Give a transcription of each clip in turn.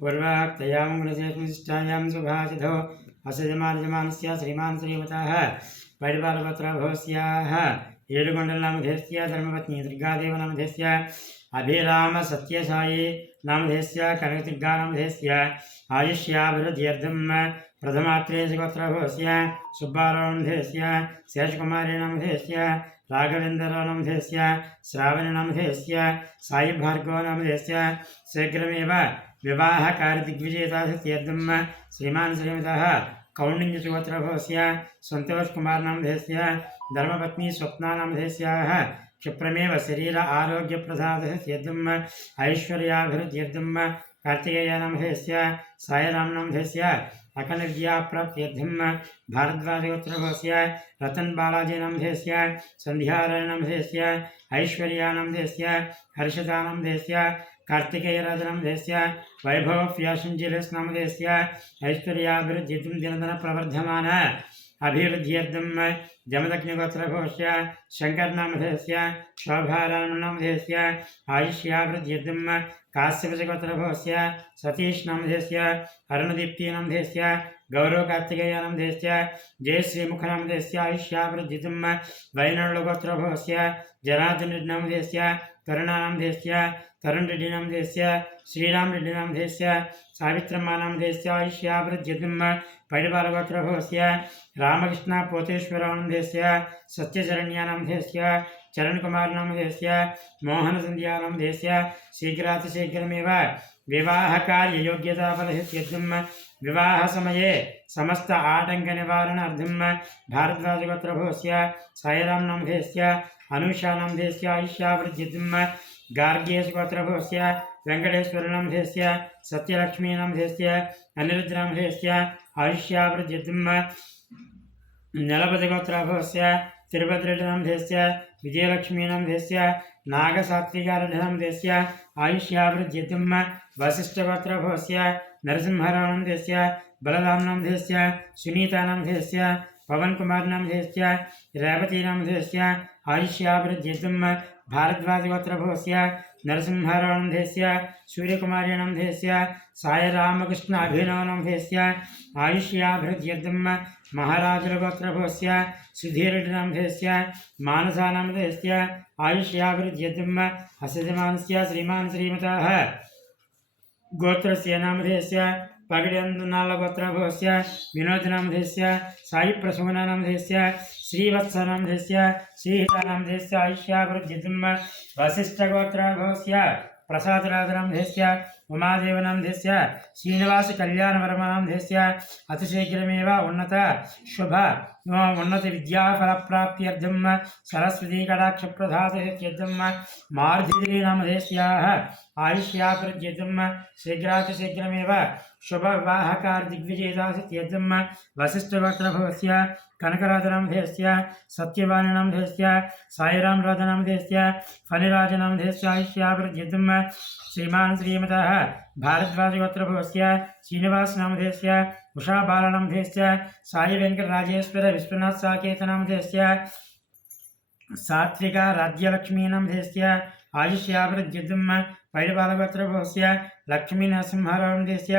पूर्वाक्तयां गुणशेषनिष्ठायां सुभाषितो असजमानस्य श्रीमान् श्रीमतः परिपालपत्रभवस्याः ఏడుగొండలనామధేస్య ధర్మపత్ని దుర్గాదేవనామధేస్య అభిరామ సత్యసాయి నామధేస్య కనకదుర్గానామధేస్య ఆయుష్యాభివృద్ధ్యర్థం ప్రథమాత్రే శ్రీగోత్రభవస్య సుబ్బారావనామధేస్య శేషకుమారీనామధేస్య రాఘవేంద్రనామధేస్య శ్రావణనామధేస్య సాయి భార్గవనామధేస్య శీఘ్రమేవ विवाहकार्यदिग्विजयतार्थं श्रीमान् श्रीमतः कौण्डिन्यसुगोत्रभवस्य सन्तोषकुमारनामधेयस्य धर्मपत्नी स्वप्नानामधेयस्याः क्षिप्रमेव शरीर आरोग्यप्रसादस्य ऐश्वर्याभिवृद्ध्यर्थं कार्तिकेयनामधेयस्य सायरामनामधेयस्य अखण्डविद्याप्राप्त्यर्थं भारद्वाजगोत्रभवस्य रतनबालाजीनामधेयस्य सन्ध्यारायणामधेयस्य ऐश्वर्यानामधेयस्य हर्षदानामधेयस्य कार्तिकेयराजनामधेयस्य वैभवव्यासञ्जलिस्नामधेयस्य ऐश्वर्याभिवृद्ध्यर्थं दिनदिन प्रवर्धमान अभिवृद्ध्यर्थं जमदग्निगोत्रभवस्य शङ्करनामधेयस्य शोभारामनामधेयस्य आयुष्याभिवृद्ध्यर्थं काश्यपगोत्रभवस्य सतीशनामधेयस्य अरुणदीप्तिनामधेयस्य गौरवकार्तिकेयनामधेयस्य जयश्रीमुखनामधेयस्य आयुष्याभिवृद्ध्यर्थं वैनळगोत्रभवस्य जनार्दननामधेयस्य करुणानामधेयस्य तरुणरेड्डिनामधेयस्य श्रीरामरेड्डिनामधेयस्य सावित्रम्मानामधेयस्य आयुष्याभिवृद्ध्यर्थं परिपालगोत्रभवस्य रामकृष्णपोतेश्वरनामधेयस्य सत्यशरण्यानामधेयस्य चरणकुमारनामधेयस्य मोहनसन्ध्यानामधेयस्य शीघ्रातिशीघ्रमेव विवाहकार्ययोग्यताफलसिद्ध्यर्थं विवाहसमये समस्त आटङ्कनिवारणार्थं भारद्वाजगोत्रभवस्य सायरामनामधेयस्य अनुषानामधेयस्य आयुष्याभिवृद्ध्यर्थं गार्ग्येशगोत्रभवस्य वेङ्कटेश्वरनामधेयस्य सत्यलक्ष्मीनामधेयस्य अनिरुद्धनामधेयस्य आयुष्याभिवृद्ध्यर्थं नलपतिगोत्रभवस्य तिरुपतिरेड्डिनामधेयस्य विजयलक्ष्मीनामधेयस्य नागसात्विकारेड्डिनामधेयस्य आयुष्याभिवृद्ध्यर्थं वसिष्ठगोत्रभवस्य नरसिंहरावनामधेयस्य बलरामनामधेयस्य सुनीतानामधेयस्य पवनकुमारनामधेयस्य रेवतीनामधेयस्य आयुष्याभिवृद्ध्यर्थं भारद्वाजगोत्रभवस्य नरसिंहरावनामधेयस्य सूर्यकुमारीनामधेयस्य सायरामकृष्ण अभिनवनामधेयस्य आयुष्याभिवृद्ध्यर्थं महाराजगोत्रभवस्य सुधीरेड्डिनामधेयस्य मानसानामधेयस्य आयुष्याभिवृद्ध्यर्थं असजमानस्य श्रीमान् श्रीमतः गोत्रस्य नामधेयस्य पगडनालगोत्रभवस्य विनोदनामधेयस्य साईप्रसूनानामधेयस्य श्रीवत्सनामधेयस्य श्रीहितानामधेयस्य आयुष्याभिवृद्ध्यर्थं वसिष्ठगोत्रभवस्य प्रसादराजनामधेयस्य उमादेवनामधेयस्य श्रीनिवासकल्याणवर्मनामधेयस्य अतिशीघ्रमेव उन्नत शुभ उन्नत विद्याफलप्राप्त्यर्थं सरस्वती कटाक्षप्रसादहेत्यर्थं मार्धिरीनामधेयस्याः आयुष्याप्रत्यर्थं शीघ्रातिशीघ्रमेव शुभविवाहकार्यदिग्विजयदासित्यर्थं वसिष्ठवक्त्रभवस्य कनकराजनामधेयस्य सत्यवानिनामधेयस्य साईरामराजनामधेयस्य फणिराजनामधेयस्य आयुष्याप्रत्यर्थं श्रीमान् श्रीमतः भारद्वाजगोत्रभवस्य श्रीनिवासनामधेयस्य उषाबालनामधेयस्य साई वेंकटराजेश्वर विश्वनाथ साकेतनामधेयस्य सात्विका राज्यलक्ष्मीनामधेयस्य आयुष्याभिवृद्धिं पैलबालगोत्रभवस्य लक्ष्मीनरसिंहरामधेयस्य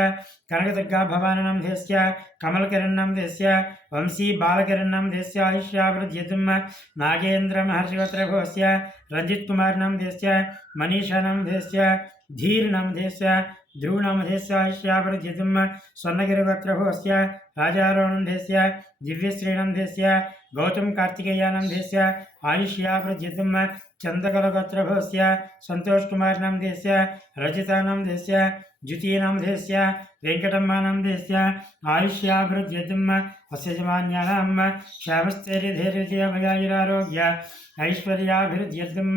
कनकदुर्गा भवानीनामधेयस्य कमलकिरणनामधेयस्य वंशी बालकिरणनामधेयस्य आयुष्याभिवृद्धिं नागेन्द्रमहर्षिगोत्रभवस्य रंजितकुमारनामधेयस्य मनीषानामधेयस्य धीरनामधेयस्य ध्रुवनामधेयस्य आयुष्याभिवृद्धिं स्वर्णगिरिगोत्रभवस्य राजारोहणनामधेयस्य दिव्यश्रीनामधेयस्य गौतम कार्तिकेयानामधेयस्य आयुष्याभिवृद्धिं चंद्रकलगोत्रभवस्य संतोष कुमारनामधेयस्य रजितानामधेयस्य द्वितीयनामधेयस्य वेंकटम्मानामधेयस्य आयुष्याभिवृद्धिं अस्य जमान्यानां श्यामस्थैर्यधैर्यजयमयायुरारोग्य ऐश्वर्याभिवृद्धिं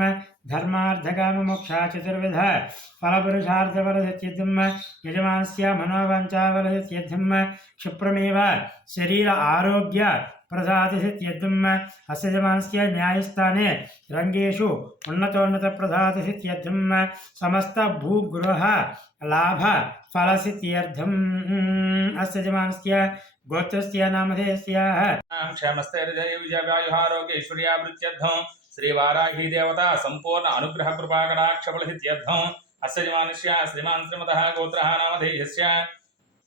धर्मार्थकाममोक्षा चतुर्विध फलपुरुषार्थफलसिद्धिं यजमानस्य मनोवाञ्छाफलसिद्धिं क्षिप्रमेव शरीर आरोग्य प्रसादसिद्ध्यर्थम् अस्य यजमानस्य न्यायस्थाने रंगेषु उन्नतोन्नतप्रसादसिद्ध्यर्थम् समस्त भूगृह लाभ फलसिद्ध्यर्थम् अस्य यजमानस्य गोत्रस्य नामधेयस्याः क्षेमस्थैर्यजयविजयायुहारोग्यैश्वर्याभिवृद्ध्यर्थं श्रीवाराही देवता संपूर्ण अनुग्रह कृपा कटाक्षफलसिद्ध्यर्थम् अस्य यजमानस्य श्रीमान् श्रीमतः गोत्रः नामधेयस्य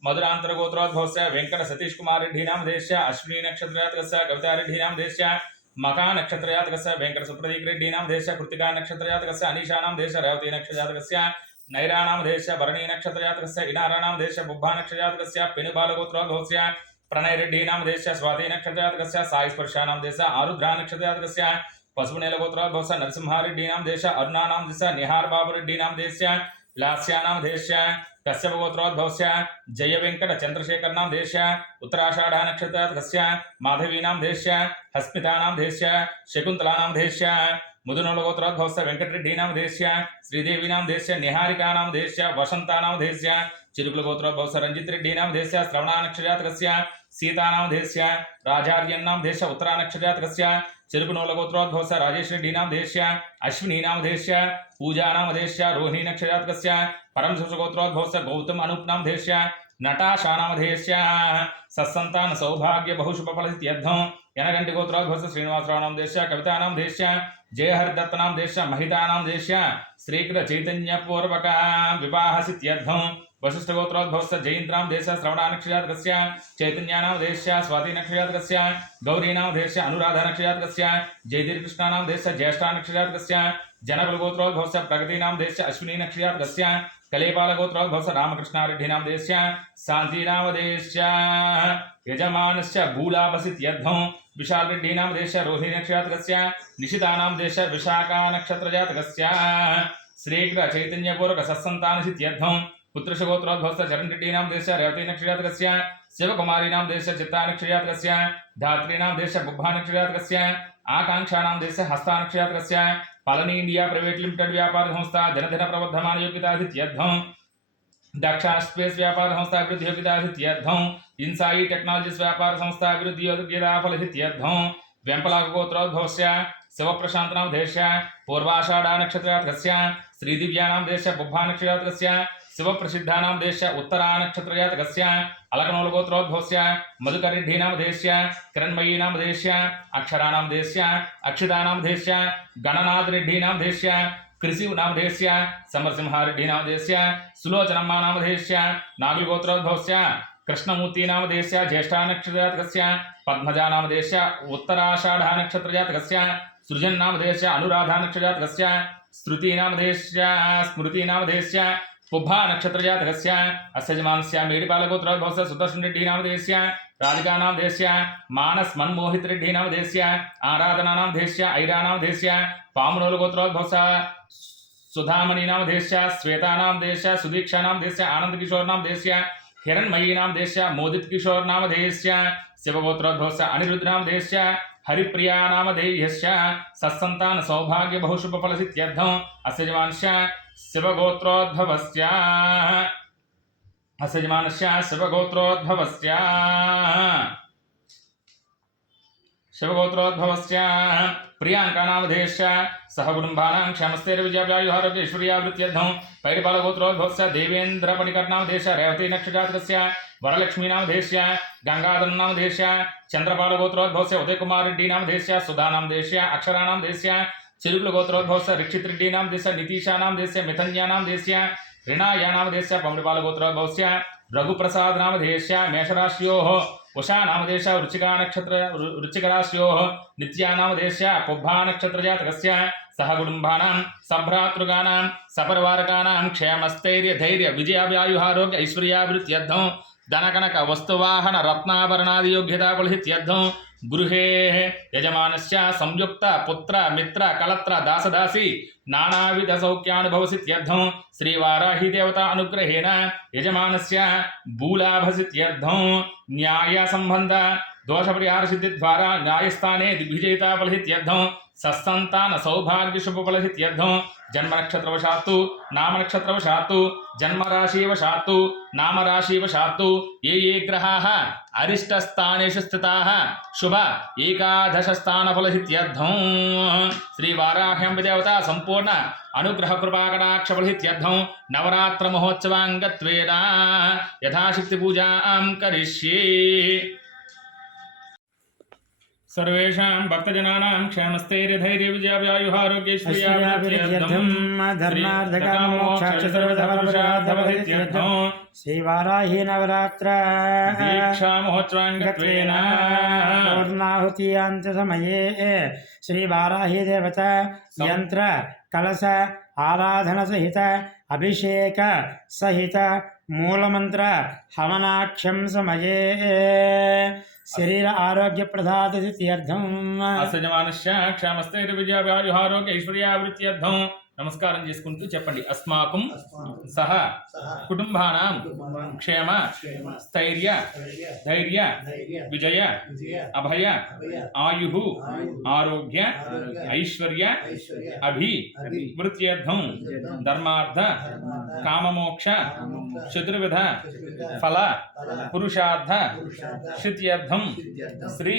मधुरांतरगोत्रोद्भवस्य वेंकट सतीश कुमार रेड्डी नामधेयस्य अश्विनी नक्षत्रजातकस्य कविता रेड्डी नामधेयस्य मका नक्षत्रजातकस्य वेंकट सुप्रदीप रेड्डी नामधेयस्य कृत्तिका नक्षत्रजातकस्य अनीशा नामधेयस्य रेवती नक्षत्रजातकस्य नैरा नामधेयस्य भरणी नक्षत्रजातकस्य इनारा नामधेयस्य बुब्बा नक्षत्रजातकस्य पेनुबालगोत्रोद्भवस्य प्रणय रेड्डी नामधेयस्य स्वाति नक्षत्रजातकस्य साई स्पर्शा नामधेयस्य आरुद्रा नक्षत्रजातकस्य पशुपुनेलगोत्रोद्भवस्य नरसिंहा रेड्डी नामधेयस्य अरुणा नामधेयस्य निहार बाबू रेड्डी नामधेयस्य लास्या नामधेयस्य कश्यपगोत्रोद्भवस्य जय वेंकट चंद्रशेखर नामधेयस्य उत्तराषाढ़ नक्षत्रजातकस्य माधवी नामधेयस्य हस्मिता नामधेयस्य शकुंतला नामधेयस्य मुदुनोलगोत्रोद्भवस्य वेंकटरेड्डी नामधेयस्य श्रीदेवी नामधेयस्य निहारिका नामधेयस्य वसंता नामधेयस्य चिरुकुलगोत्रोद्भवस्य रंजित रेड्डी नामधेयस्य श्रवणा नक्षत्रजातकस्य सीता नामधेयस्य राजार्यन नामधेयस्य उत्तरा नक्षत्रजातकस्य चिरुकुनोलगोत्रोद्भवस्य राजेश रेड्डी नामधेयस्य अश्विनी नामधेयस्य पूजा नामधेयस्य रोहिणी नक्षत्रजातकस्य परमसुगोत्रोद्भवस्य गौतम अनूप नामधेयस्य नटाशा नामधेयस्य सत्संतान सौभाग्य बहुशुभफलसिद्ध्यर्थं यनगंटि गोत्रोद्भवस्य श्रीनिवासराव नामधेयस्य कविता नामधेयस्य जयहरिदत्त नामधेयस्य महिता नामधेयस्य श्रीकृत चैतन्य पूर्वक विवाहसिद्ध्यर्थं वशिष्ठ गोत्रोद्भवस्य जयंत नामधेयस्य श्रवणा नक्षत्रजातकस्य चैतन्य नामधेयस्य स्वाति नक्षत्रजातकस्य गौरी नामधेयस्य अनुराधा नक्षत्रजातकस्य जयदीर कृष्ण नामधेयस्य ज्येष्ठा नक्षत्रजातकस्य जनकुल गोत्रोद्भवस्य प्रगति नामधेयस्य अश्विनी नक्षत्रजातकस्य कलेपाल गोत्रोद्भवस्य रामकृष्ण रेड्डी नामधेयस्य शांति नामधेयस्य यजमानस्य भूलाभसिद्ध्यर्थं विशाल रेड्डी नामधेयस्य रोहिणी नक्षत्रजातकस्य निशिता नामधेयस्य विशाखा नक्षत्रजातकस्य श्रीकृत चैतन्य पूर्वक सत्संतानसिद्ध्यर्थं पुत्रशगोत्रोद्भवस्य चरण रेड्डी नामधेयस्य रेवती नक्षत्रजातकस्य शिवकुमारी नामधेयस्य चित्ता नक्षत्रजातकस्य धात्री नामधेयस्य बुब्बा नक्षत्रजातकस्य आकांक्षा नामधेयस्य हस्ता नक्षत्रजातकस्य पालनी इंडिया प्राइवेट लिमिटेड व्यापार संस्था जनधन प्रवर्धमान योग्यतासिद्ध्यर्थं दक्षा स्पेस व्यापार संस्था अभिवृद्धि योग्यतासिद्ध्यर्थं इनसाई टेक्नोलॉजीज व्यापार संस्था अभिवृद्धि योग्यताफलसिद्ध्यर्थं वेंपलाग गोत्रोद्भवस्य शिवप्रशांत नामधेयस्य पूर्वाषाढ़ नक्षत्रजातकस्य श्रीदिव्या नामधेयस्य बुब्बा नक्षत्रजातकस्य शिवप्रसिद्धा नामधेयस्य उत्तरा नक्षत्रजातकस्य अलकनोल गोत्रोद्भवस्य मधुकर रेड्डी नामधेयस्य किरणमयी नामधेयस्य अक्षरा नामधेयस्य अक्षिता नामधेयस्य गणनाथ रेड्डी नामधेयस्य कृषि नामधेयस्य समरसिंह रेड्डी नामधेयस्य सुलोचनम्मा नामधेयस्य नागल गोत्रोद्भवस्य कृष्णमूर्ति नामधेयस्य ज्येष्ठा नक्षत्रजातकस्य पद्मजा नामधेयस्य उत्तराषाढ़ नक्षत्रजातकस्य सृजन नामधेयस्य अनुराधा नक्षत्रजातकस्य स्तुति नामधेयस्य स्मृति नामधेयस्य पुब्बा नक्षत्रजातकस्य अस्य यजमानस्य मेडिपालगोत्रोद्भवस्य सुदर्शन रेड्डी नामधेयस्य राधिका नामधेयस्य मानस मनमोहित रेड्डी नामधेयस्य आराधना नामधेयस्य ऐरा नामधेयस्य पामुनोल गोत्रोद्भवस्य सुधामणि नाम देश्य श्वेता नाम देश्य सुदीक्षा नाम देश्य आनंद किशोर नाम देश्य हिरण्मयी नाम देश्य मोदित किशोर नाम देश्य शिवगोत्रोद्भवस्य अनिरुद्ध नाम देश्य हरिप्रिया नाम देयस्य सत्संतान सौभाग्य बहुशुभ फल सिद्ध्यर्थम् अस्य यजमानस्य शिवगोत्रोद्भवस्य शिवगोत्रोद्भवस्य प्रियांका नाम देश्य सह कुटुंबानां क्षमस्तेर्विजयायुहारोग्य ऐश्वर्यावृत्त्यर्थं पैरिपालगोत्रोद्भवस्य देवेन्द्र पणिकर नाम देश्य रेवती नक्षत्रजातकस्य वरलक्ष्मी नाम देश्य गंगाधर नाम देश्य चंद्रपाल गोत्रोद्भवस्य उदय कुमार रेड्डी नाम देश्य सुधा नाम देश्य अक्षरा नाम देश्य चिरुकुल गोत्रोद्भवस्य रिक्षित रेड्डी नाम देश्य नितीशा नाम देश्य मिथन्या नाम देश्य ऋणाया नाम देश्य पौंडपाल गोत्रोद्भवस्य रघुप्रसाद नाम देश्य मेषराश्योः उषा नाम देश वृश्चिकराश्योः नित्या नाम देश्य पुब्भा नक्षत्रजातकस्य सह कुटुंबानां सभ्रातृगानां सपरिवारकानां क्षेमस्थैर्य धैर्य विजयायुहारोग्य ऐश्वर्यावृत्त्यर्थं धनकनक वस्तुवाहन रत्नाभरणादि योग्यता फलसिद्ध्यर्थं गृहे यजमानस्य संयुक्त पुत्र मित्र कलत्र दासदासी नानाविध सौख्यानुभवसिद्ध्यर्थं श्रीवाराही देवता अनुग्रहेण यजमानस्य भूलाभसिद्ध्यर्थं न्याय संबंध दोष परिहार सिद्धि द्वारा न्यायस्थाने दिग्विजयिता फलसिद्ध्यर्थं सत्संतान सौभाग्य शुभ फलसिद्ध्यर्थं जन्म नक्षत्रवशात्तु नाम नक्षत्रवशात्तु जन्म राशिवशात्तु नाम राशिवशात्तु ये ग्रहाः अरिष्टस्थानेषु स्थिताः शुभ एकादश स्थान फलसिद्ध्यर्थं श्री वाराह्यंब देवता संपूर्ण अनुग्रह कृपाकटाक्ष फलसिद्ध्यर्थं नवरात्र महोत्सवांगत्वेन यथाशक्ति पूजां करिष्ये। सर्वेषां भक्तजनानां क्षेमस्थैर्य धैर्य विजयायुहारोग्यैश्वर्यावृत्त्यर्थं धर्मार्थकामोक्षार्थ सर्वधर्मफलप्रदायकं श्रीवाराही नवरात्र दीक्षा महोत्सवांगत्वेन पूर्णाहुति समये श्रीवाराही देवता यंत्र कलश आराधन सहित अभिषेक सहित मूलमंत्र हवनाख्यं समये शरीर आरोग्य प्रदात सिद्ध्यर्थम् अस्य यजमानस्य क्षमस्थैर्य विजयायुहारोग्य ऐश्वर्यावृत्त्यर्थं నమస్కారం చేసుకుంటూ చెప్పండి అస్మాకం సహ కుటుంబానాం క్షేమ స్థైర్య ధైర్య విజయ అభయ ఆయు ఆరోగ్య ఐశ్వర్య అభివృత్త్యర్థం ధర్మార్థ కామమోక్ష చతుర్విధ ఫల పురుషార్థ సిద్ధ్యర్థం శ్రీ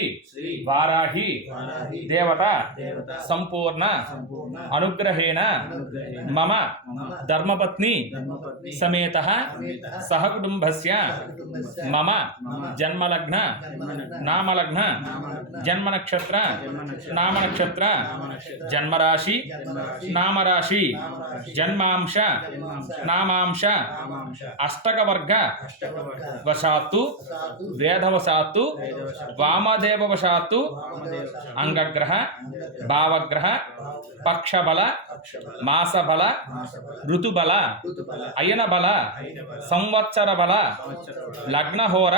వారాహి దేవత సంపూర్ణ అనుగ్రహేణ मम धर्मपत्नी समेतः सहकुटुम्बस्य मम जन्मलग्न नामलग्न जन्मनक्षत्र नामनक्षत्र जन्मराशि नामराशि जन्मांश नामांश अष्टकवर्ग वशात्तु वेदवशात्तु वामदेववशात्तु अंगग्रह भावग्रह पक्षबल मासबल ऋतुबल अयनबल संवत्सर बल लग्नहोर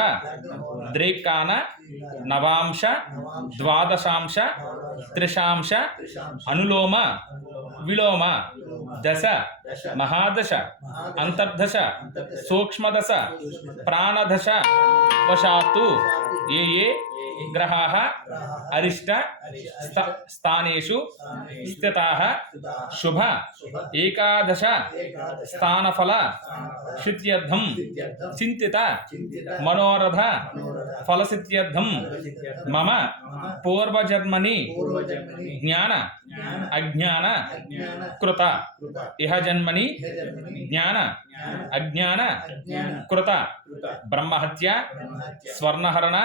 द्रेकान नवांश द्वादशांश त्रिशांश अनुलोम विलोम दश महादश अंतर्दश सूक्ष्मदश प्राणदश वशात्तु ये ग्रहाः अरिष्ट स्थानेषु स्थिताः शुभ एकादश स्थानफल सिद्ध्यर्थं चिन्तित मनोरथ फलसिद्ध्यर्थं मम पूर्वजन्मनि ज्ञान अज्ञान कृत इह जन्मनि ज्ञान अज्ञान कृत ब्रह्महत्या स्वर्णहरण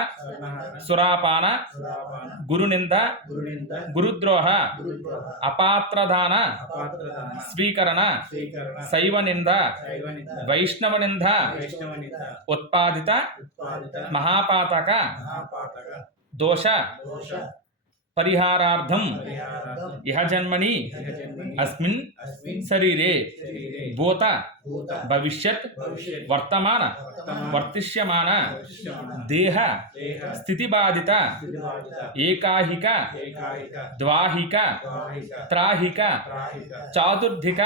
सुरापान गुरुनिंद गुरुद्रोह अपात्रदान स्वीकरण शैवनिंद वैष्णवनिंद उत्पादित महापातक दोष परिहारार्थं यह जन्मनि अस्मिन् शरीरे भूत భవిష్యత్ వర్తమాన వర్తిష్యమాన దేహ స్థితిబాధిత ఏకాహిక ద్వాహిక త్రాహిక చాతుర్ధిక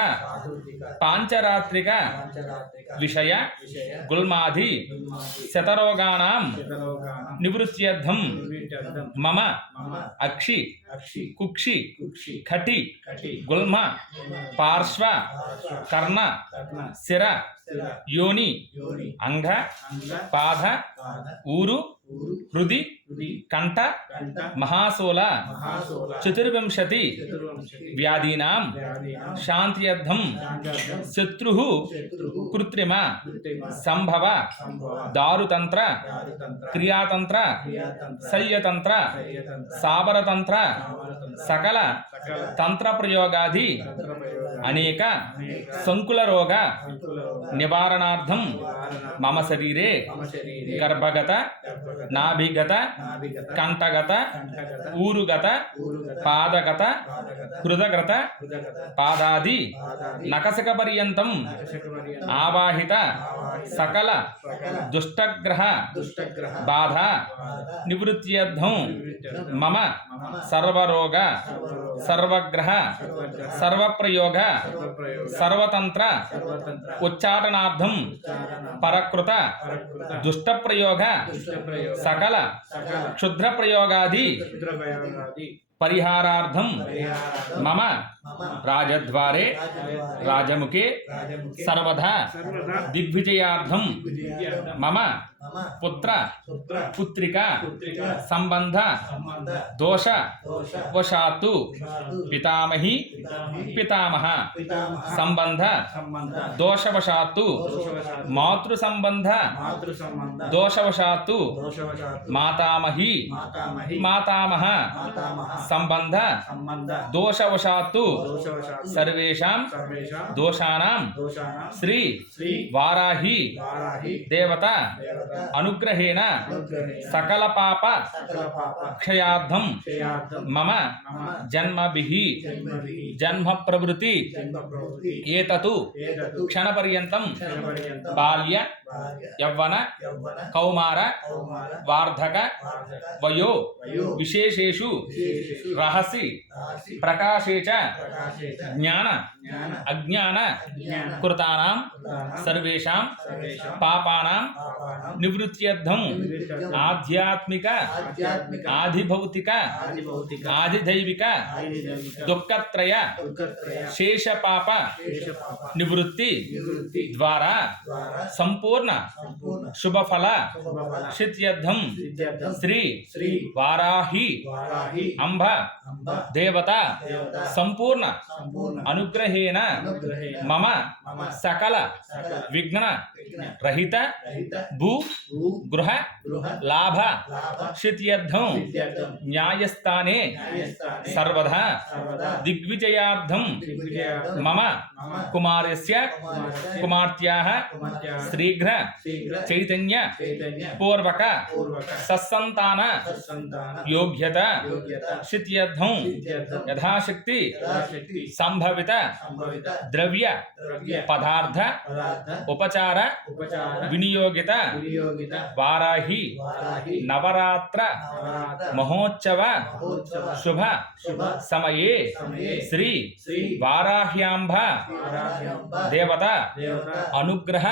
పాంచరాత్రిక విషయ గుల్మాది శతరోగాణం నివృత్త్యర్థం మమ అక్షి కుక్షి ఖటి గుల్మ పార్శ్వ కర్ణ శిర యోని అంగ పాద ఊరు హృది కంఠ మహాశూల చతుర్వింశతి వ్యాధీనాం శాంత్యర్థం శత్రు కృత్రిమ సంభవ దారుతంత్ర క్రియాతంత్ర శల్యతంత్ర సాబరతంత్ర సకల తంత్ర ప్రయోగాది అనేక సంకుల రోగ నివారణార్థం మమ శరీరే గర్భగత నాభిగత కంఠగత ఊరుగత పాదగత హృదగత పాదాది నకసక పర్యంతం ఆవాహిత సకల దుష్టగ్రహ బాధ నివృత్త్యర్థం మమ సర్వరోగ సర్వగ్రహ సర్వప్రయోగ సర్వతంత్ర ఉచ్చాటనార్థం పరకృత దుష్ట ప్రయోగ సకల క్షుద్ర ప్రయోగాది పరిహారార్థం మమ రాజద్వారే రాజముఖే సర్వదా దిగ్విజయార్థం మమ పుత్ర పుత్రిక సంబంధ దోష వశాత్తు పితామహి పితామహ సంబంధ దోషవశాత్తు మాతృ సంబంధ దోషవశాత్తు మాతామహి మాతామహ సంబంధ దోషవశాత్తు సర్వేషాం దోషానాం శ్రీ వారాహి దేవత అనుగ్రహేణ సకల పాప క్షయార్థం మమ జన్మభిః జన్మ ప్రవృత్తి ఏతతు క్షణపర్యంతం బాల్య యవ్వన కౌమార వార్ధక వయో విశేషేషు రహసి ప్రకాశే చ జ్ఞాన అజ్ఞాన కృతానాం సర్వేషాం పాపానాం నివృత్త్యర్థం ఆధ్యాత్మిక ఆధిభౌతిక ఆధిదైవిక దుఃఖత్రయ శేష పాప నివృత్తి ద్వారా సంపూర్ణ శుభఫల సిద్ధ్యర్థం శ్రీ వారాహి అంబ దేవత సంపూర్ణ అనుగ్రహేణ మమ సకల విఘ్న రహిత భూ గృహ లాభ సిద్ధ్యర్థం న్యాయస్థానే సర్వదా దిగ్విజయార్థం మమ కుమారస్య కుమార్తెః శీఘ్ర చైతన్య పూర్వక సత్సంతాన యోగ్యత సిద్ధ్యర్థం యథాశక్తి సంభవిత ద్రవ్య పదార్థ ఉపచార వినియోగిత వారాహి నవరాత్ర మహోత్సవ శుభ సమయే శ్రీ వారాహ్యాంబ దేవత అనుగ్రహ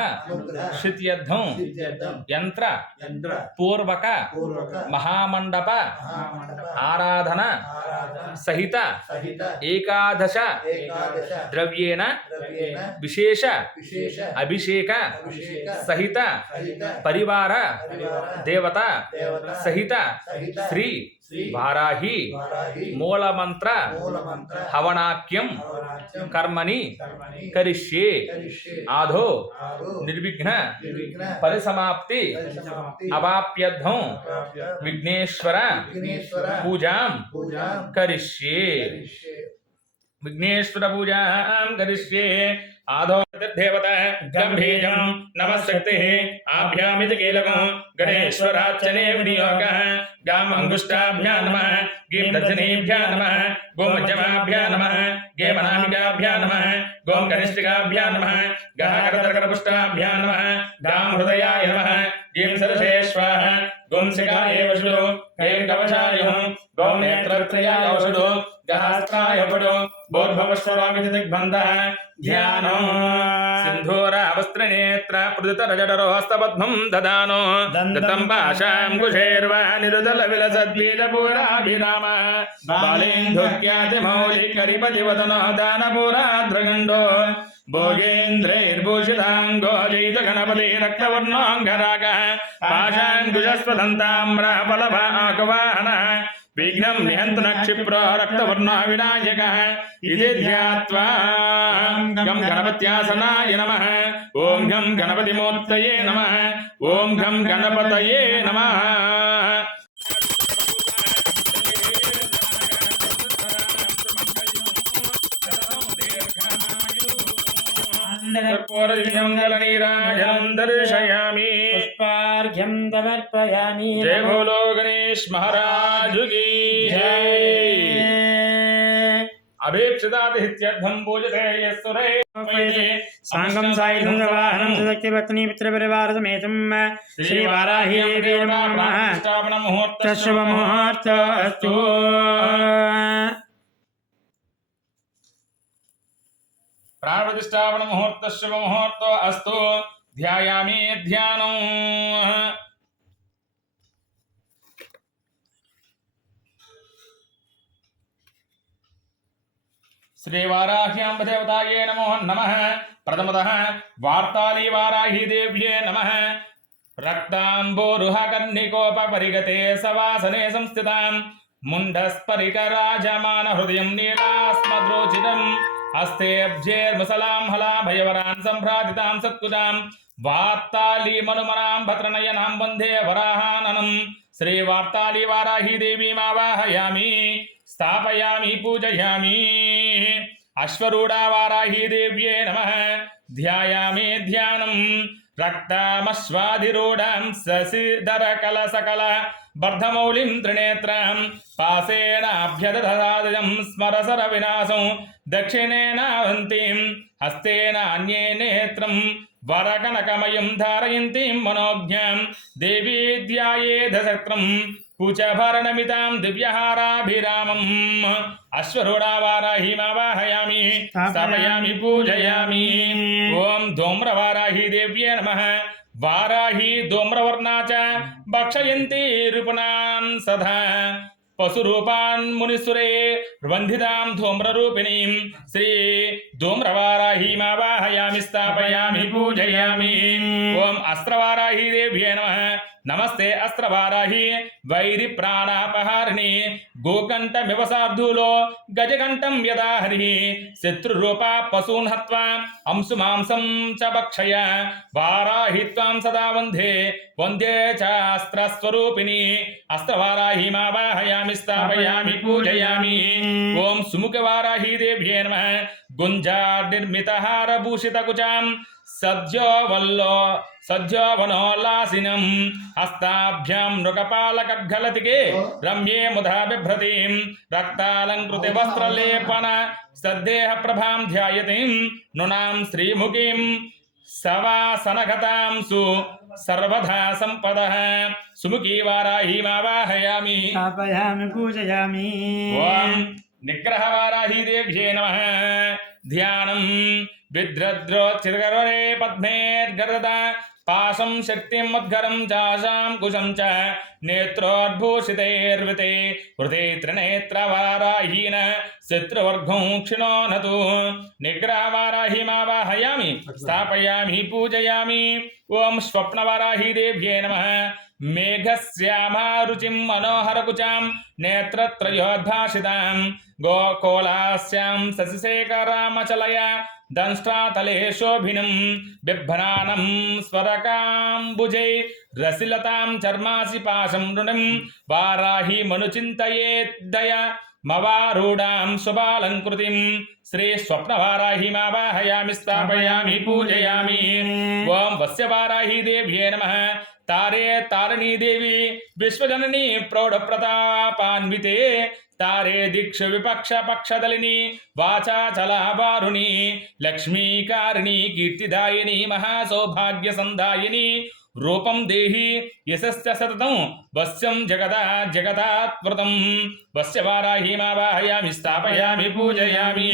సిద్ధ్యర్థం యంత్ర పూర్వక మహామండప ఆరాధన సహిత ఏకాదశ ద్రవ్యేణ విశేష అభిషేక సహిత పరివార దేవత సహిత శ్రీ వారాహి మూలమంత్ర హవనాఖ్యం కర్మని కరిష్యే ఆధో నిర్విఘ్న పరిసమాప్తి అవాప్యర్థం విఘ్నేశ్వర పూజాం కరిష్యే విఘ్నేశ్వర పూజాం కరిష్యే ఆధో देवता गंभीरं नमस्शक्तिः आभ्यामिति कीलकं गणेश्वरार्चने विनियोगः गाम अंगुष्ठाभ्यां नमः गीं दर्शनीभ्यां नमः गों मध्यमाभ्यां नमः गे मनामिकाभ्यां नमः गों कनिष्ठिकाभ्यां नमः गः करतरकरपुष्टाभ्यां नमः गां हृदयाय नमः गीं सरसेश्वाः गों शिखाय वषुडो गीं कवचाय गों नेत्रत्रयाय वषुडो गहास्त्राय पडो बोधभवश्वरामिति दिग्बन्धः ध्यानो सिन्धूरा वस्त्रनेत्र प्रदुतरजडरो हस्तपद्मं ददानो दत्तं पाशाङ्कुशैर्वा निरुदलविलसद्बीजपूराभिराम बालेन्दुर्ख्यातिमौलिकरिपतिवदनो दानपूराद्रगण्डो भोगेन्द्रैर्भूषिताङ्गो जयितगणपति रक्तवर्णोऽङ्गरागः पाशाङ्कुशस्वदन्ताम्रफलभागवाहनः विघ्नं निहन्तु क्षिप्रो रक्तवर्णो विनायकः इति ध्यात्वा गं गणपत्यासनाय नमः ॐ गं गणपतिमूर्तये नमः ॐ गं गणपतये नमः कर्पूरनीराजनं दर्शयामि पुष्पार्घ्यं समर्पयामि। जय बोलो गणेश महाराज की जय। अभीप्सितातिथ्यर्थं पूजते यस्सुरे सांगं सायुधं वाहनं सदक्तिपत्नी पुत्रपरिवार समेतं श्री वाराही देवी नमः। शुभमुहूर्तस्तु। प्राणप्रतिष्ठापन मुहूर्त शुभ मुहूर्त अस्तु। ध्यायामि ध्यानं श्री वाराह्याम्ब देवताये नमो नमः। प्रथमतः वार्ताली वाराही देव्ये नमः। रक्ताम्बोरुहकर्णिकोपरिगते सवासने संस्थितां मुण्डस्परिकराजमान हृदयं नीलास्मद्रोचितम् हस्तेब्जेर्मुसलां हलाभयवरान् सम्भ्राजितां सत्कुजां वार्ताली मनुमनां भद्रनयनां वन्दे वराहाननं श्री वार्ताली वाराही देवीमावाहयामि स्थापयामि पूजयामि। अश्वरूढा वाराही देव्ये नमः। ध्यायामि ध्यानं रक्तामश्वाधिरूढां शशिधरकलसकल वर्धमौलिं त्रिनेत्रां पासेनाभ्यदधादिजं स्मरसरविनाशं दक्षिणेनावन्तीं हस्तेन अन्ये नेत्रं वरकनकमयं धारयन्तीं मनोज्ञां देवी ध्यायेधशक्त्रं कुचभरणमितां दिव्यहाराभिरामम् अश्वरूढा वाराहीमावाहयामि स्थापयामि पूजयामि। ॐ धूम्रवाराही देव्ये नमः। वाराही धूम्रवर्णा च भक्षयन्ती रूपणान् सदा पशुरूपान् मुनिसुरे वन्दितां धूम्ररूपिणीं श्री धूम्रवाराहीमावाहयामि स्थापयामि पूजयामि। ॐ अस्त्रवाराही देव्ये नमः। नमस्ते अस्त्रवाराही वैरिप्राणापहारिणी गोकण्ठमिव शार्दूलो गजकण्ठं यदा हरिः शत्रुरूपा पशून् हत्वा अंशुमांसं च भक्षय वाराही त्वां सदा वन्दे वन्दे च अस्त्रस्वरूपिणी अस्त्रवाराहीमावाहयामि स्थापयामि पूजयामि। ॐ सुमुखवाराही देव्ये नमः। गुञ्जानिर्मितहारभूषितकुचां सद्योवनोल्लासिनं हस्ताभ्यां नृकपालकड्गलतिके रम्ये मुधा बिभ्रतीं रक्तालङ्कृते वस्त्रलेपन सद्देहप्रभां ध्यायतीं नृणां श्रीमुखीं सवासनगतां सु सर्वधा सम्पदः सुमुखी वाराहीमावाहयामि स्थापयामि पूजयामि। ॐ निग्रहवाराही देव्ये नमः। ध्यानं विद्रद्रोच्चिरगरे पद्मेर्गरदा पाशं शक्तिं मद्गरं चाशां कुशं च नेत्रोद्भूषितैर्वृते हृदे त्रिनेत्रवाराहीन शत्रुवर्गं क्षिणो नतु निग्रहवाराहीमावाहयामि स्थापयामि पूजयामि। ॐ स्वप्नवाराही देव्ये नमः। मेघश्यामारुचिं मनोहरकुचां नेत्रत्रयोद्भासितां गोकोलास्यां शशिशेखरामचलय दंष्ट्रातले शोभिनं बिभ्राणं स्वरकाम्बुजै रसिलतां चर्मासि पाशं नृणं वाराही मनुचिन्तयेद्दय మవారూఢాం శుభాలంకృతిం శ్రీ స్వప్నవారాహిమావాహయామి స్థాపయామి పూజయామి. ఓం వస్యవారాహి దేవ్యే నమః. తారే తారిణీ దేవి విశ్వజనని ప్రౌఢప్రతాపాన్వితే తారే దిక్షు విపక్ష పక్షదలిని వాచాచలావారుణి లక్ష్మీకారిణి కీర్తిదాయిని మహాసౌభాగ్య సందాయిని రూపం దేహి యశస్య సతతం వస్యం జగదా జగదాత్వృతం. వస్యవారాహిమావాహయామి స్థాపయామి పూజయామి.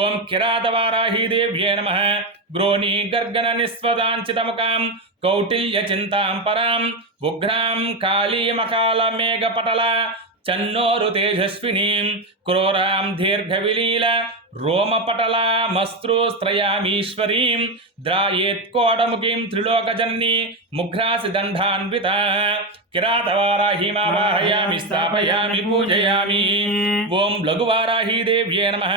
ఓం కిరాతవారాహి దేవ్యే నమః. గ్రోణి గర్గన నిస్వదాంచితముఖాం కౌటిల్య చింతాం పరాం ఉగ్రాం కాళీమకాల మేఘపటల చన్నోరు తేజస్వినీం క్రూరాం దీర్ఘవిలీల రోమపటలామస్త్రోస్త్రయామీశ్వరీం ద్రాయేత్కోటముఖీం త్రిలోకజననీ ముఘ్రాసి దండాన్విత. కిరాతవారాహిమావాహయామి స్థాపయామి పూజయామి. ఓం లఘువారాహి దేవ్యే నమః.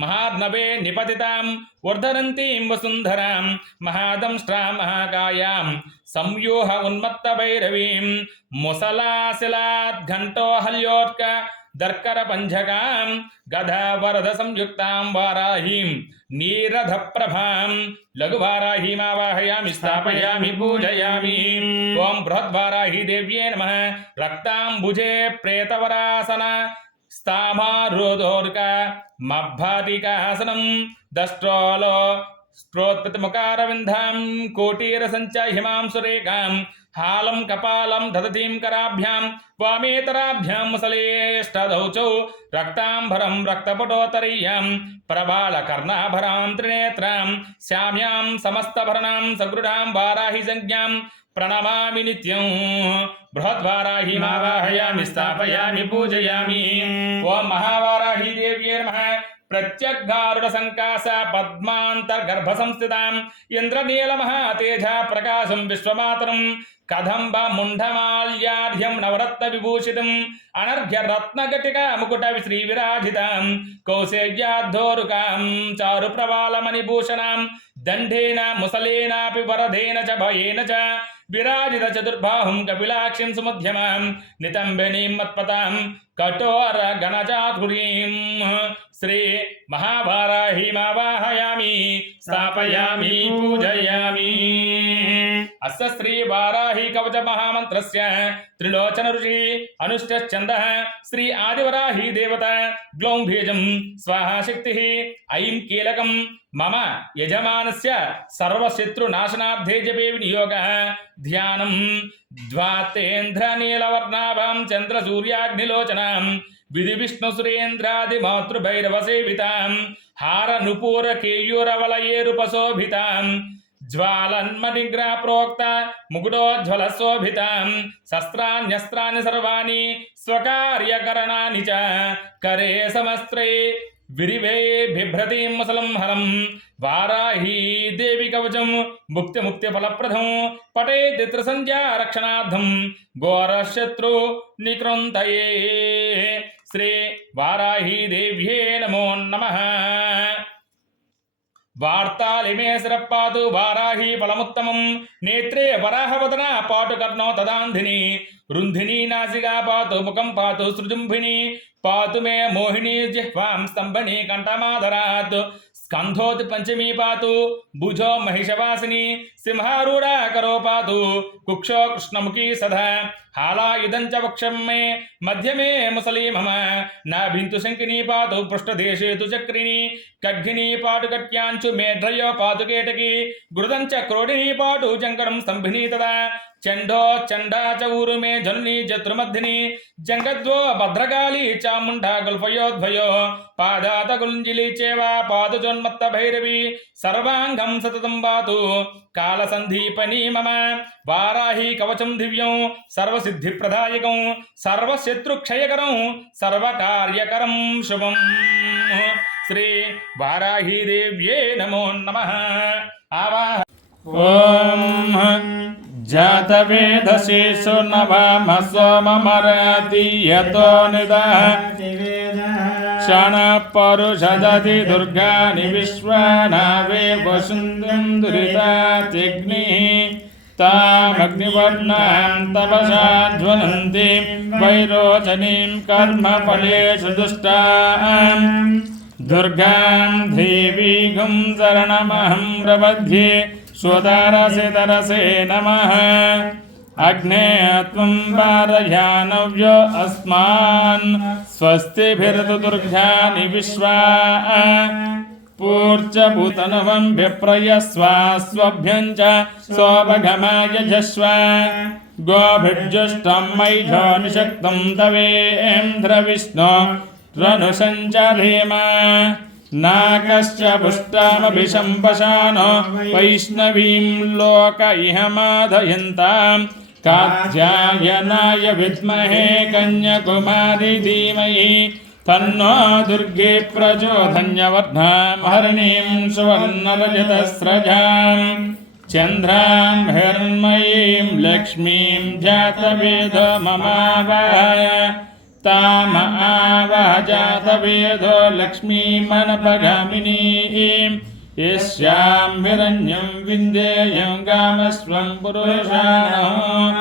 మహార్ణవే నిపతితాం వర్ధరంతీం వసుంధరాం మహాదంష్ట్రాం మహాకాయాం సంయూహ ఉన్మత్త భైరవీం ముసలాశిలాద్ఘంటోహల్యోత్క దర్కర పంజకాం గధా వరద సంయుక్తాం వారాహీం నీరధ ప్రభాం. లఘువారాహిమావాహయామి స్థాపయామి పూజయామి. ఓం బృహద్వారాహి దేవ్యే నమః. రక్తాంబుజే ప్రేతవరాసన స్థామారుదోర్క మభ్భాతికాసనం దష్ట్రోలో స్ప్రోత్పతిముఖారవిందాం కోటీర సంచ హిమాంసురేకాం హాలం కపాలం దదతీం కరాభ్యాం వామేతరాభ్యాం ముసలేష్టదౌచౌ రక్తాంబరం రక్తపటోత్తరీయాం ప్రభాళ కర్ణాభరాం త్రినేత్రాం శ్యామ్యాం సమస్తభరణాం సగృఢాం వారాహి సంజ్ఞాం ప్రణమామి నిత్యం. బృహద్వారాహిమావాహయామి స్థాపయామి పూజయామి. ఓం మహావారాహి దేవ్యే నమః. ప్రత్యగ్గారుడ సంకాశ పద్మాంతర్గర్భ సంస్థితాం ఇంద్రనీలమహ తేజ ప్రకాశం విశ్వమాతరం కదంబ ముంఢమాల్యాఢ్యం నవరత్న విభూషితం అనర్ఘ్య రత్నఘటిక ముకుట శ్రీ విరాజితాం కౌశేయాద్ధోరుకాం చారు ప్రవాళమణిభూషణాం దండేన ముసలేనాపి వరదేన చ భయేన చ విరాజిత చతుర్బాహుం కపిలాక్షిం సుమధ్యమాం నితంబినీం మత్పతాం కఠోర గణజాతురీం. శ్రీ మహావారాహిమావాహయామి స్థాపయామి పూజయామి. అస్య శ్రీ వారాహి కవచ మహామంత్రస్య త్రిలోచన ఋషి అనుష్ఠఛందః శ్రీ ఆదివరాహి దేవత గ్లౌం బీజం స్వాహా శక్తి ఐం కీలకం మమ యజమానస్య సర్వశత్రునాశనార్థే జపే వినియోగః. ధ్యానం ద్వాతేంద్ర నీలవర్ణాభాం చంద్ర సూర్యాగ్నిలోచనాం విధి విష్ణు సురేంద్రాది మాతృభైరవ సేవితాం హార నుపూర కేయూరవలయేరుపశోభితాం జ్వాలన్మనిగ్రహ ప్రోక్త ముకుటోజ్వల శోభితాం శస్త్రాన్యస్త్రాన్ని సర్వాణి స్వకార్యకరణాని చ కరే సమస్త్రే విరివే బిభ్రతీం ముసలంహరం. వారాహీ దేవి కవచం ముక్తి ముక్తి ఫలప్రదం పటే త్రిసంధ్యా రక్షణార్థం ఘోరశత్రు నికృంతయే. శ్రీ వారాహీ దేవ్యే నమో నమః. వార్తాలిమే శిరపాతు వారాహి ఫలముత్తమం నేత్రే వరాహవదన పాటు కర్ణో తదాంధిని రుంధిని నాసికా పాతు ముఖం పాతు సృజుంభిని పాతు మే మోహిని జిహ్వాం స్తంభని కంఠమాధరాత్ స్కంధోతి పంచమీ పాతు భుజో మహిషవాసిని సింహారూఢా కరో పాతు కుక్షో కృష్ణముఖీ సదా హాలాయుధం చ వక్షం మే మధ్యమే ముసలీ మమ నాభింతు శంకినీ పాతు పృష్ఠదేశే తు చక్రిని ఖడ్గినీ పాటు కట్యాంచు మేఢ్రయో పాతు కేటకి గృదం చ క్రోడినీ పాటు చంకరం స్తంభినీ తదా చండో చండా చ ఊరు మే జనుని జత్రుమధ్యని జంగద్వో భద్రకాళీ చాముండా గుల్ఫయోద్భయో పాదాత గుంజిలి చేవా పాదుజోన్మత్త భైరవి సర్వాంగం సతతం పాతు కాలసంధీపనీ మమ. వారాహి కవచం దివ్యం సర్వసిద్ధిప్రదాయకం సర్వశత్రుక్షయకరం సర్వకార్యకరం శుభం. శ్రీ వారాహి దేవ్యే నమో నమః. ఆవాహ. ఓం జాతవేదశేషు నవామ సోమమరాతి యతో నిదః క్షణ పరుషదతి దుర్గాని విశ్వనావే వసుందం దురితాగ్ని तामग्निवर्णां तपसा ज्वलन्तीं वैरोचनीं कर्मफलेषु दुष्टां दुर्गां देवीं शरणमहं प्रपद्ये स्वतरसे तरसे नमः अग्ने त्वं वारयानव्यो अस्मान् स्वस्तिभिर्तु दुर्गानि विश्वा पूर्चभूतनवं विप्रयस्वास्वभ्यं च स्वभगमाय जस्व गोभिर्जुष्टं मयिषो निषक्तं तवेन्द्रविष्णो रनुसञ्चरेम नाकश्च पुष्टामभिशम्पशानो वैष्णवीं लोक इह माधयन्तां कात्यायनाय विद्महे कन्याकुमारी धीमहि तन्नो दुर्गे प्रचोदन्यवर्धां हरिणीं सुवर्णरजतस्रजां चन्द्रां हिरण्मयीं लक्ष्मीं जातवेदो ममावहय ताम आवह जातवेदो लक्ष्मीमनपगामिनीं यस्यां हिरण्यं विन्देयं गामस्वं पुरुषाणः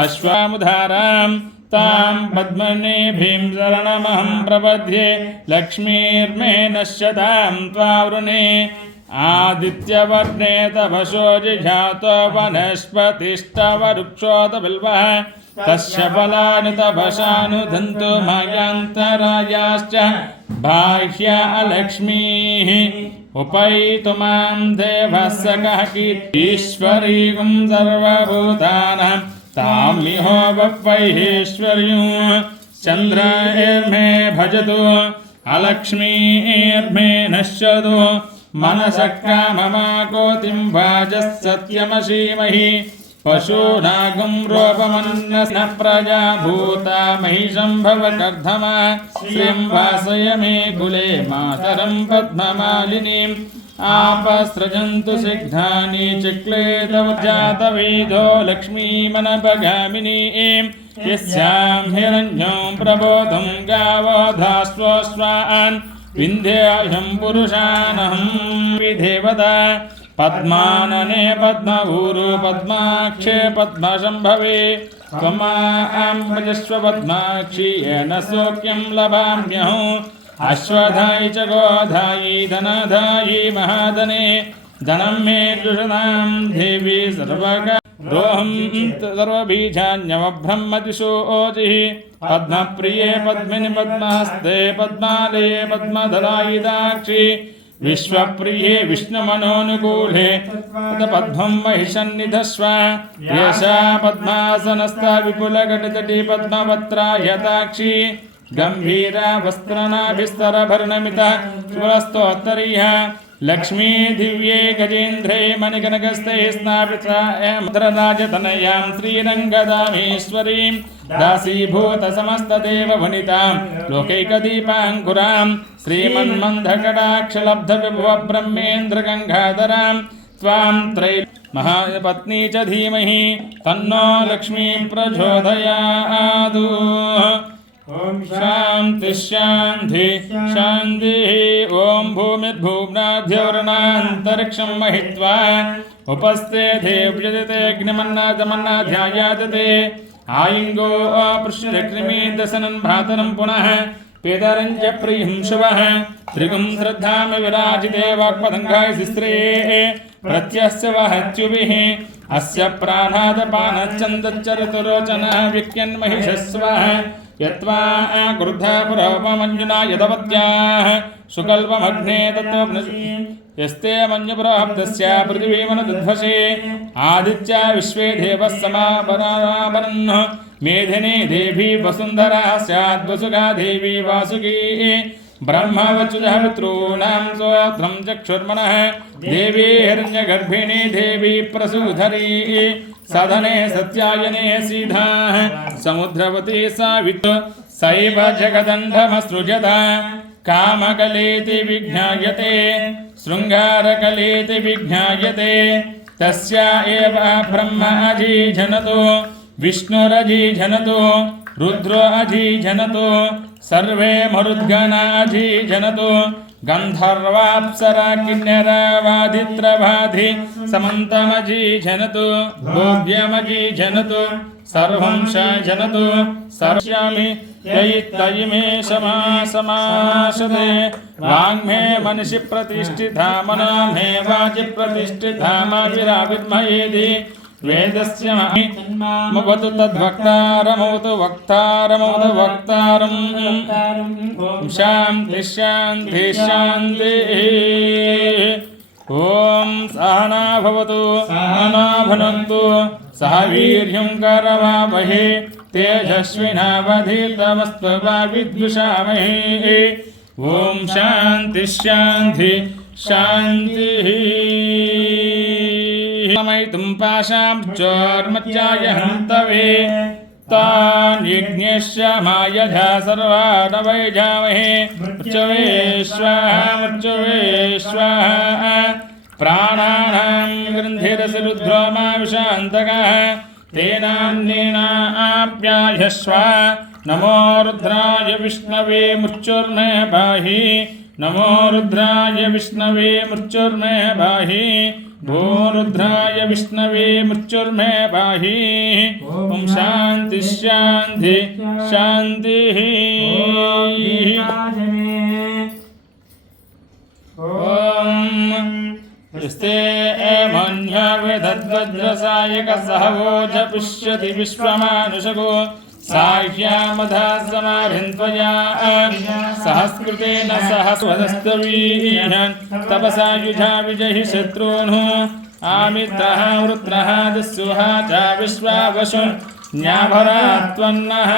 अश्वामुधारां तां पद्मनेभीं शरणमहं प्रपद्ये लक्ष्मीर्मे नश्यतां त्वावृणे आदित्यवर्णे तपसो जिघातो वनस्पतिस्तवरुक्षोत बिल्वः तस्य फलानि तपसानुदन्तु मायान्तरायाश्च बाह्या अलक्ष्मीः उपैतु मां देवः सकः ईश्वरीं सर्वभूतानां तामिहो वैश्वर्यं चन्द्रैर्मे भजतु अलक्ष्मीर्मे नश्यतु मनसः काममाकोतिं वाजः सत्यमसीमहि पशूनागं रूपमन्नस्य प्रजा भूता महिषं भवकर्धमा श्रियं वासय मे कुले मातरं पद्ममालिनीम् आपसृजन्तु सिग्धानि चिक्लेतव जातवेदो लक्ष्मीमनपगामिनीं यस्यां हिरण्यं प्रबोधं गावो धास्वस्वान् विन्ध्याहं पुरुषानहं विधेवता पद्मानने पद्मभूरु पद्माक्षे पद्मशम्भवे त्वमां भजस्व पद्माक्षी येन सौख्यं लभाम्यहम् अश्वधायि च गोधायि धनधायि महाधने धनं मे दुषणां देवी सर्वकारोऽहं सर्वबीजान्यवब्रह्मदिशोचिः पद्मप्रिये पद्मिनि पद्महस्ते पद्मालये पद्मधरायुधाक्षि विश्वप्रिये विष्णुमनोनुकूले पद्मं महिषन्निधस्व येषा पद्मासनस्था विपुलघटितटी पद्मवक्त्रायताक्षी गंभीरा वस्त्रनाभिस्तरभरणमिता सुरस्तोत्तरीय लक्ष्मी दिव्ये गजेन्द्रे मणिकनकस्ते स्नापिता मुद्रराजतनयां श्रीरङ्गदामेश्वरीं दासीभूतसमस्तदेववनितां लोकैकदीपाङ्कुरां श्रीमन्मन्धकटाक्षलब्धविभवब्रह्मेन्द्रगङ्गाधरां त्वां महापत्नी च धीमहि तन्नो लक्ष्मी प्रचोदयात् ओम शांति शांति शांति ओम भूमिर्भुवनाद्यौरणान्तरिक्षं महित्वा उपस्थे देवजते अग्निमन्नादमन्ना ध्यायादते आयिङ्गो अपृष्यकृमि दशनं भातनं पुनः पेदरञ्च प्रियं शुभः त्रिगुं श्रद्धामि विराजिते वाक्पतङ्गाय शिस्त्रे प्रत्यस्य वहत्युभिः अस्य प्राणादपानश्चन्दच्चरितरोचनः विक्यन्महिषस्वः यत्वा क्रुद्धा पुरोपमञ्जुना यदवत्याः सुकल्पमग्ने तत्त्वग्नसि यस्ते मञ्जुप्राप्तस्य पृथिवीमनुद्ध्वसे आदित्या विश्वे देवः समापरापरन् मेधिनी देवी वसुन्धरा स्याद्वसुगा देवी वासुकी ब्रह्मवचुजः पितॄणां स्वोत्रं चक्षुर्मनः देवी हिरण्यगर्भिणी देवी प्रसूधरी सदने सत्यायने सीधाः समुद्रवती सावित् सैव जगदण्डमसृजत कामकलेति विज्ञायते शृङ्गारकलेति विज्ञायते तस्या एव ब्रह्म अजीजनतो विष्णुरजीजनतो रुद्रो अजीजनतो सर्वे मरुद्गणा अजीजनतो गन्धर्वाप्सरा किन्नरवादित्रवाधि समन्तमजी जनतु भोग्यमजी जनतु सर्वं जनतु सर्वस्यामि ययित्तयिमे समासते वाङ्मे मनसि प्रतिष्ठिता मनो मे वाचि प्रतिष्ठिता माविराविद्मयेति वेदस्य मवतु तद्वक्तारमवतु वक्तारमवतु वक्तारम् शान्ति शान्ति शान्तिः ॐ सहना भवतु सहना भुनक्तु सह वीर्यं करवावहै तेजस्विनावधीतमस्तु मा विद्विषावहै ॐ शान्ति शान्ति शान्तिः मैतुं पाशां चोर्मच्चाय हन्तवे तान् यज्ञस्य मायधा सर्वान् वैजामहे मृत्यवे स्वाहा प्राणानां ग्रन्थिरसि रुद्रो मा विशान्तकः तेनान्येनाप्यायस्व नमो रुद्राय विष्णवे मृत्युर्मे पाहि नमो रुद्राय विष्णवे मृत्युर्मे पाहि भो रुद्राय विष्णवे मृत्युर्मे पाहि ॐ शान्ति शान्ति शान्तिः ॐ यस्ते मन्यवेदद्वज्रसायकसहवोज पुष्यति विश्वमानुषगो साह्यामधा समाभिन्त्वया सहस्कृतेन सहस्वदस्तवीः तपसा युधा विजहि शत्रून् आमित्रः वृत्रः दस्युहा च विश्वावशु न्याभरा त्वन्नः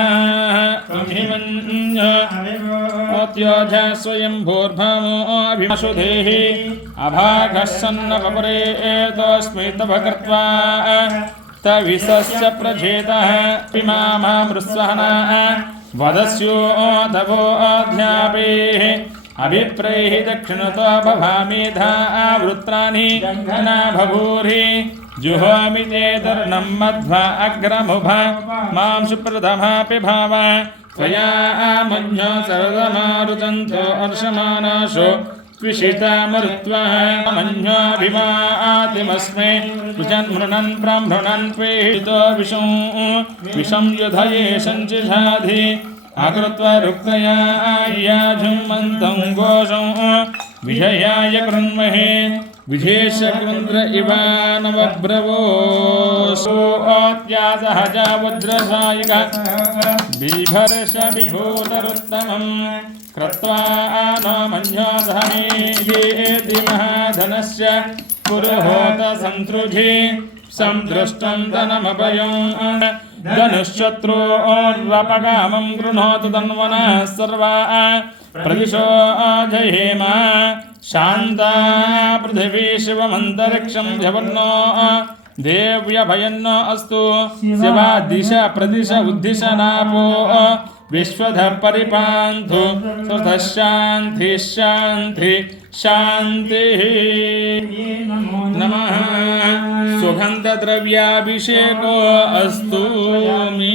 त्योज स्वयं भूर्भमो अभिमशुधेः अभागः सन्नपरे एतोऽस्मि तव कृत्वा तविसस्य प्रजेतः पिमामृस्वहनः वदस्यो तवो अध्यापेः अभिप्रैः दक्षिणतो भवामेधा वृत्राणि न बभूरि जुहोमि चेदर्णं मध्वा अग्रमुभा मां सुप्रथमापि भाव त्वया मन्यो सर्वमारुतन्तो अर्षमानाशो विशिता मरुत्वः मन्योऽभिमातिमस्मै विजन्मृणन् ब्रह्मणन् प्रेहितो विषं युधये सञ्चिषाधि अकृत्वा रुक्तया याजुमन्तं घोषं विजयाय कृण्महे विशेषकृन्द्र इवानवब्रवोऽत्यासहजा वज्रसायिक बिभर्ष विभूतरुत्तमं कृत्वा नो मन्योधमेति महाधनस्य पुरुहोत संसृजि संदृष्टं धनमभयं धनुश्शत्रोर्वपकामं गृह्णोतु तन्वनः सर्वा प्रदिशो जयेम शान्ता पृथिवी शिवमन्तरिक्षं जवर्णो देव्यभयन्नो अस्तु शिवा दिश प्रदिश उद्दिश नापो विश्वधः परिपान्तु शान्ति शान्ति शान्तिः नमः सुगन्धद्रव्याभिषेको अस्तु मे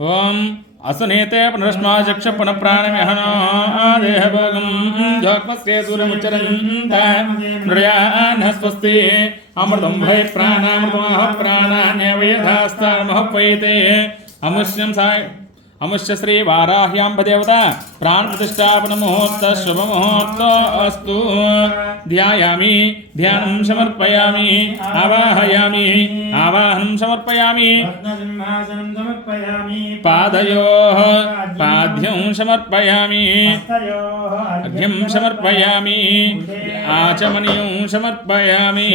ॐ असुनीते पुनरस्माचक्ष पुनः प्राणमिहनो देहभोगं जोक्मस्ये सूर्यमुच्चरन्त नृयान् स्वस्ति अमृतं भै प्राणामृतमः प्राणान्यव यथास्तामः पयते अमुष्य श्री वाराह्यांब देवता प्राण प्रतिष्ठापन मुहूर्त शुभ मुहूर्त अस्तु ध्यायामि ध्यानं समर्पयामि आवाहयामि आवाहनं समर्पयामि पादयोः पाद्यं समर्पयामि अर्घ्यं समर्पयामि आचमनीयं समर्पयामि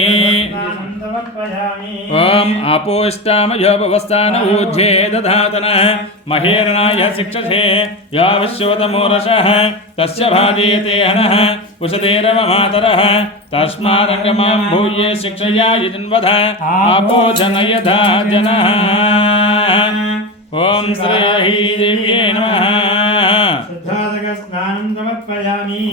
ओम अपोष्टामयो भवस्थान ऊर्ध्वे दधातनः महेरणाय शिक्षसे या विश्वतमोरसः तस्य भाजयते हनः उषतेरव मातरः तस्मादङ्गमां भूये शिक्षया यजन्वध आपो जनयधा जनः ओम श्री देव्ये नमः। शुद्धादकस्नानं समर्पयामि।